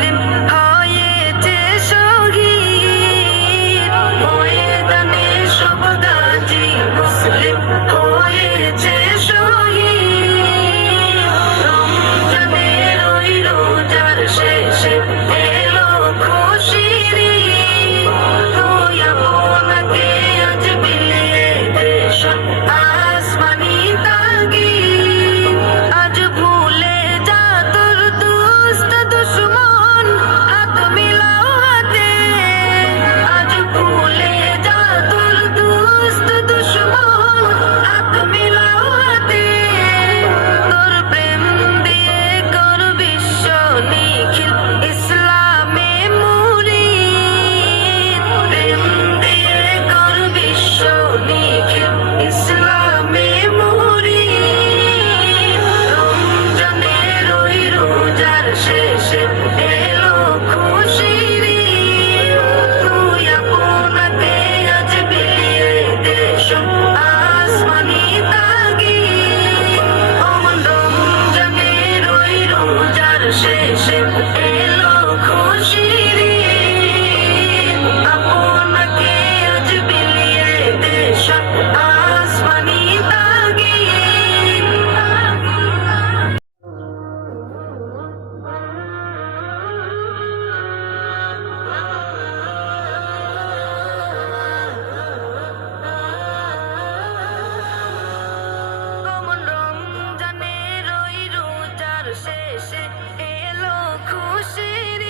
মুসলিম হয়েছে শহীদ, ময়দানে সব গাজী মুসলিম হয়েছে শহীদ। রমজানের ওই রোজার শেষে এলো খুশির ঈদ, তুই আপনাকে আজ বিলিয়ে দে সব আসমানি তাগিদ। আজ ভুলে যা তোর দুষ্ট দুশ্মন, হাত মিলাও হাতে। আজ ভুলে যা তোর দুষ্ট দুশ্মন, হাত মিলাও হাতে। তোর প্রেম দিয়ে কর বিশ্ব নিখিল ইসলামে মুরিদ, প্রেম দিয়ে কর বিশ্ব নিখিল ইসলামে মুরিদ। রমজানের ওই রোজার শেষে এলো খুশির ঈদ, তুই আপনাকে আজ বিলিয়ে দে সব আসমানি তাগিদ। রমজানের ওই রোজার শেষে এলো খুশির ঈদ, আপনাকে আজ বিলিয়ে দে সব আসমানি তাগিদ। রমজানের ওই রোজার শেষে এলো খুশির